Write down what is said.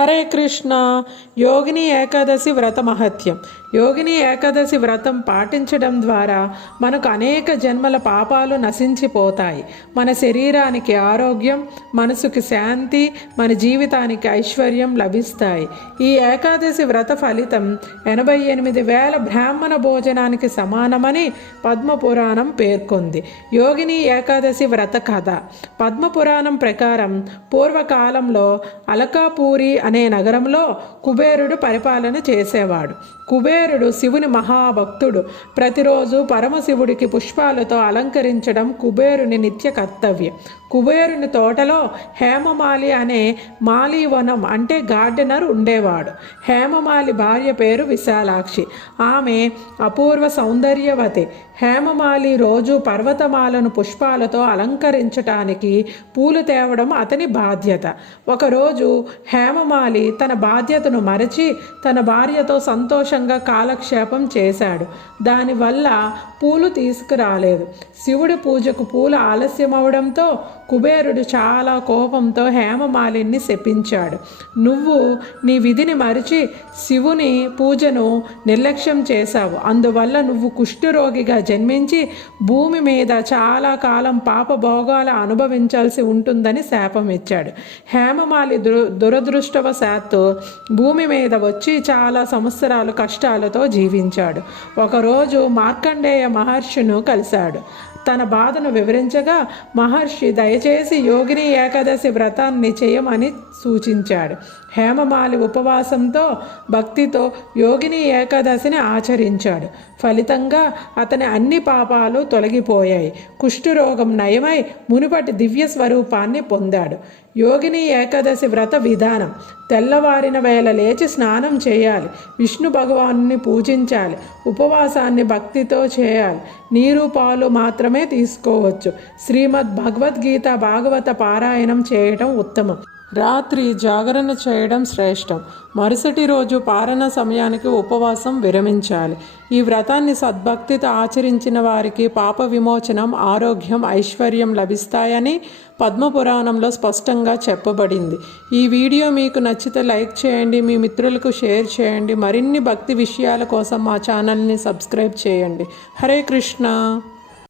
హరే కృష్ణ. యోగిని ఏకాదశి వ్రత మహత్యం. యోగిని ఏకాదశి వ్రతం పాటించడం ద్వారా మనకు అనేక జన్మల పాపాలు నశించిపోతాయి. మన శరీరానికి ఆరోగ్యం, మనసుకి శాంతి, మన జీవితానికి ఐశ్వర్యం లభిస్తాయి. ఈ ఏకాదశి వ్రత ఫలితం 88,000 బ్రాహ్మణ భోజనానికి సమానమని పద్మపురాణం పేర్కొంది. యోగిని ఏకాదశి వ్రత కథ. పద్మపురాణం ప్రకారం పూర్వకాలంలో అలకాపూరి అనే నగరంలో కుబేరుడు పరిపాలన చేసేవాడు. కుబేరుడు శివుని మహాభక్తుడు. ప్రతిరోజు పరమశివుడికి పుష్పాలతో అలంకరించడం కుబేరుని నిత్య కర్తవ్యం. కుబేరుని తోటలో హేమమాలి అనే మాలీవనం అంటే గార్డెనర్ ఉండేవాడు. హేమమాలి భార్య పేరు విశాలాక్షి. ఆమె అపూర్వ సౌందర్యవతి. హేమమాలి రోజు పర్వతమాలను పుష్పాలతో అలంకరించటానికి పూలు తేవడం అతని బాధ్యత. ఒకరోజు హేమమాలి తన బాధ్యతను మరచి తన భార్యతో సంతోషంగా కాలక్షేపం చేశాడు. దానివల్ల పూలు తీసుకురాలేదు. శివుడి పూజకు పూలు ఆలస్యమవడంతో కుబేరుడు చాలా కోపంతో హేమమాలిని శపించాడు. నువ్వు నీ విధిని మరిచి శివుని పూజను నిర్లక్ష్యం చేశావు. అందువల్ల నువ్వు కుష్ఠరోగిగా జన్మించి భూమి మీద చాలా కాలం పాపభోగాలు అనుభవించాల్సి ఉంటుందని శాపం ఇచ్చాడు. హేమమాలి దురదృష్టవశాత్తు భూమి మీద వచ్చి చాలా సంవత్సరాలు కష్టాలతో జీవించాడు. ఒకరోజు మార్కండేయ మహర్షిను కలిశాడు. తన బాధను వివరించగా మహర్షి దయచేసి యోగిని ఏకాదశి వ్రతాన్ని చేయమని సూచించాడు. హేమమాలి ఉపవాసంతో భక్తితో యోగిని ఏకాదశిని ఆచరించాడు. ఫలితంగా అతని అన్ని పాపాలు తొలగిపోయాయి. కుష్ఠరోగం నయమై మునుపటి దివ్య స్వరూపాన్ని పొందాడు. యోగిని ఏకాదశి వ్రత విధానం. తెల్లవారిన వేళ లేచి స్నానం చేయాలి. విష్ణు భగవానుని పూజించాలి. ఉపవాసాన్ని భక్తితో చేయాలి. నీరు పాలు మాత్రమే తీసుకోవచ్చు. శ్రీమద్ భగవద్గీత భాగవత పారాయణం చేయటం ఉత్తమం. రాత్రి జాగరణ చేయడం శ్రేష్టం. మరుసటి రోజు పారణ సమయానికి ఉపవాసం విరమించాలి. ఈ వ్రతాన్ని సద్భక్తితో ఆచరించిన వారికి పాప విమోచనం, ఆరోగ్యం, ఐశ్వర్యం లభిస్తాయని పద్మపురాణంలో స్పష్టంగా చెప్పబడింది. ఈ వీడియో మీకు నచ్చితే లైక్ చేయండి, మీ మిత్రులకు షేర్ చేయండి. మరిన్ని భక్తి విషయాల కోసం మా ఛానల్ని సబ్స్క్రైబ్ చేయండి. హరే కృష్ణ.